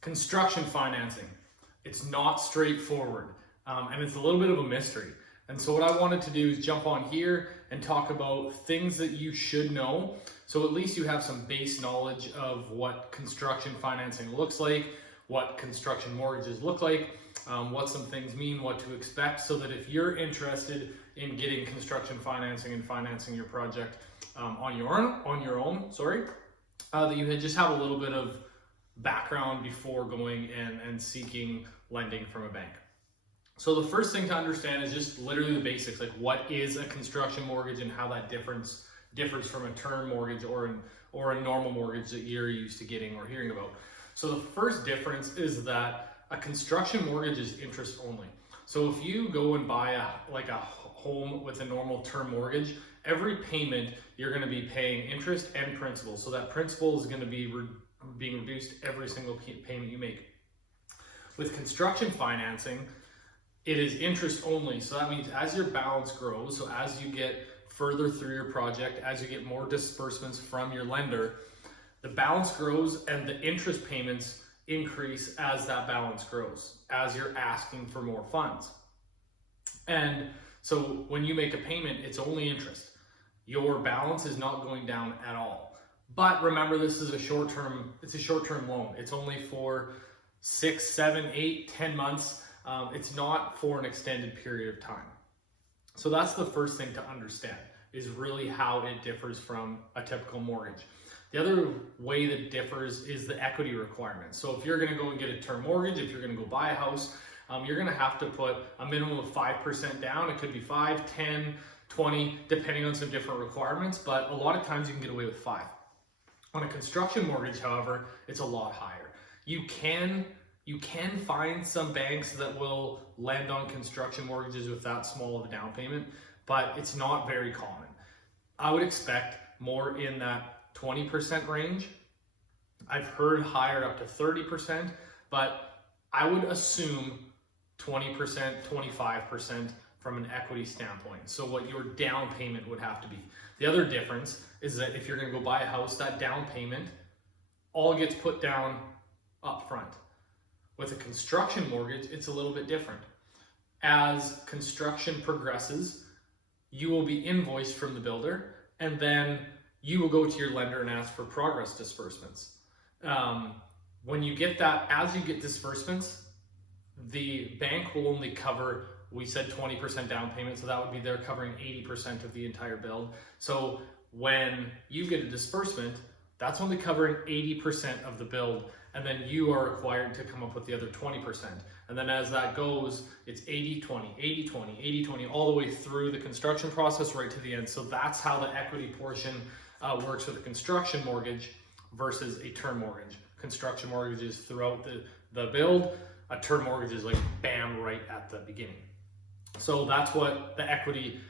Construction financing. It's not straightforward, and it's a little bit of a mystery. And so what I wanted to do is jump on here and talk about things that you should know. So at least you have some base knowledge of what construction financing looks like, what construction mortgages look like, what some things mean, what to expect, so that if you're interested in getting construction financing and financing your project on your own, that you just have a little bit of background before going and seeking lending from a bank. So the first thing to understand is just literally the basics, like what is a construction mortgage and how that differs from a term mortgage or a normal mortgage that you're used to getting or hearing about. So the first difference is that a construction mortgage is interest only. So if you go and buy a home with a normal term mortgage, every payment you're going to be paying interest and principal. So that principal is going to be being reduced every single payment you make. With construction financing, it is interest only. So that means as your balance grows, so as you get further through your project, as you get more disbursements from your lender, the balance grows and the interest payments increase as that balance grows, as you're asking for more funds. And so when you make a payment, it's only interest. Your balance is not going down at all. But remember, this is a short-term loan. It's only for 6, 7, 8, 10 months. It's not for an extended period of time. So that's the first thing to understand, is really how it differs from a typical mortgage. The other way that it differs is the equity requirements. So if you're going to go and get a term mortgage, if you're going to go buy a house, you're going to have to put a minimum of 5% down. It could be 5, 10, 20, depending on some different requirements, but a lot of times you can get away with 5. On a construction mortgage, however, it's a lot higher. You can find some banks that will lend on construction mortgages with that small of a down payment, but it's not very common. I would expect more in that 20% range. I've heard higher up to 30%, but I would assume 20%, 25% from an equity standpoint. So what your down payment would have to be. The other difference is that if you're going to go buy a house, that down payment all gets put down up front. With a construction mortgage, it's a little bit different. As construction progresses, you will be invoiced from the builder, and then you will go to your lender and ask for progress disbursements. When you get that, as you get disbursements, the bank will only cover, we said 20% down payment, so that would be they're covering 80% of the entire build. So when you get a disbursement, that's only covering 80% of the build, and then you are required to come up with the other 20%. And then as that goes, it's 80-20, 80-20, 80-20, all the way through the construction process right to the end. So that's how the equity portion works with a construction mortgage versus a term mortgage. Construction mortgage is throughout the build. A term mortgage is like bam, right at the beginning. So that's what the equity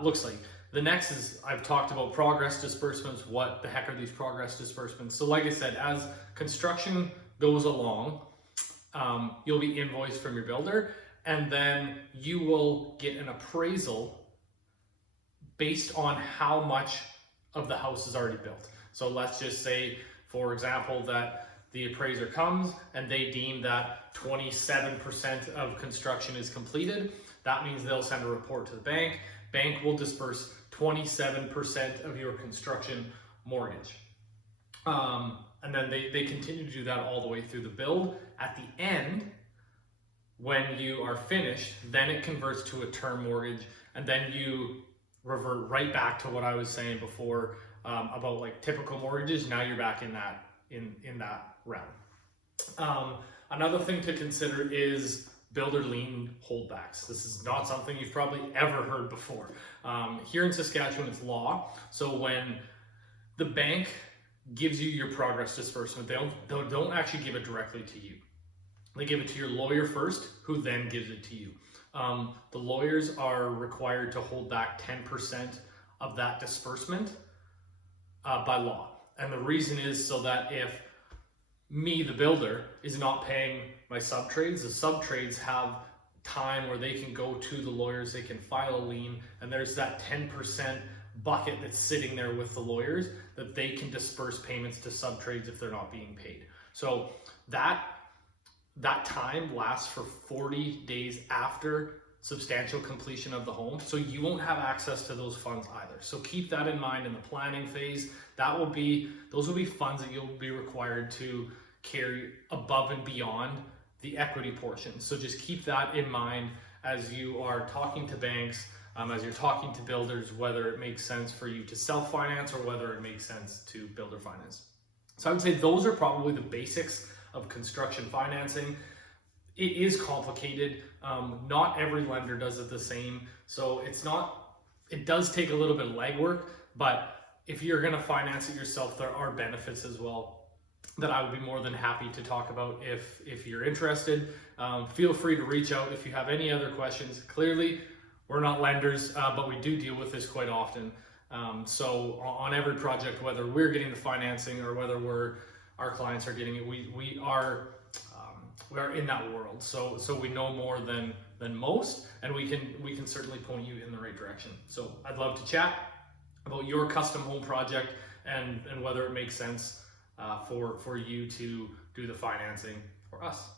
looks like. The next is, I've talked about progress disbursements. What the heck are these progress disbursements? So like I said, as construction goes along, you'll be invoiced from your builder, and then you will get an appraisal based on how much of the house is already built. So let's just say, for example, that the appraiser comes and they deem that 27% of construction is completed. That means they'll send a report to the bank. Bank will disperse 27% of your construction mortgage. And then they continue to do that all the way through the build. At the end, when you are finished, then it converts to a term mortgage, and then you revert right back to what I was saying before about like typical mortgages. Now you're back in that realm. Another thing to consider is builder lien holdbacks. This is not something you've probably ever heard before. Here in Saskatchewan, it's law. So when the bank gives you your progress disbursement, they don't actually give it directly to you. They give it to your lawyer first, who then gives it to you. The lawyers are required to hold back 10% of that disbursement by law. And the reason is so that if me, the builder, is not paying my sub-trades, the sub-trades have time where they can go to the lawyers, they can file a lien, and there's that 10% bucket that's sitting there with the lawyers that they can disperse payments to sub-trades if they're not being paid. So that that time lasts for 40 days after substantial completion of the home. So you won't have access to those funds either. So keep that in mind in the planning phase. Those will be funds that you'll be required to carry above and beyond the equity portion. So just keep that in mind as you are talking to banks, as you're talking to builders, whether it makes sense for you to self-finance or whether it makes sense to builder finance. So I would say those are probably the basics of construction financing. It is complicated. Not every lender does it the same. So it does take a little bit of legwork, but if you're gonna finance it yourself, there are benefits as well that I would be more than happy to talk about if you're interested. Feel free to reach out if you have any other questions. Clearly, we're not lenders, but we do deal with this quite often. So on every project, whether we're getting the financing or whether our clients are getting it, we are in that world. So we know more than most, and we can certainly point you in the right direction. So I'd love to chat about your custom home project and whether it makes sense for you to do the financing for us.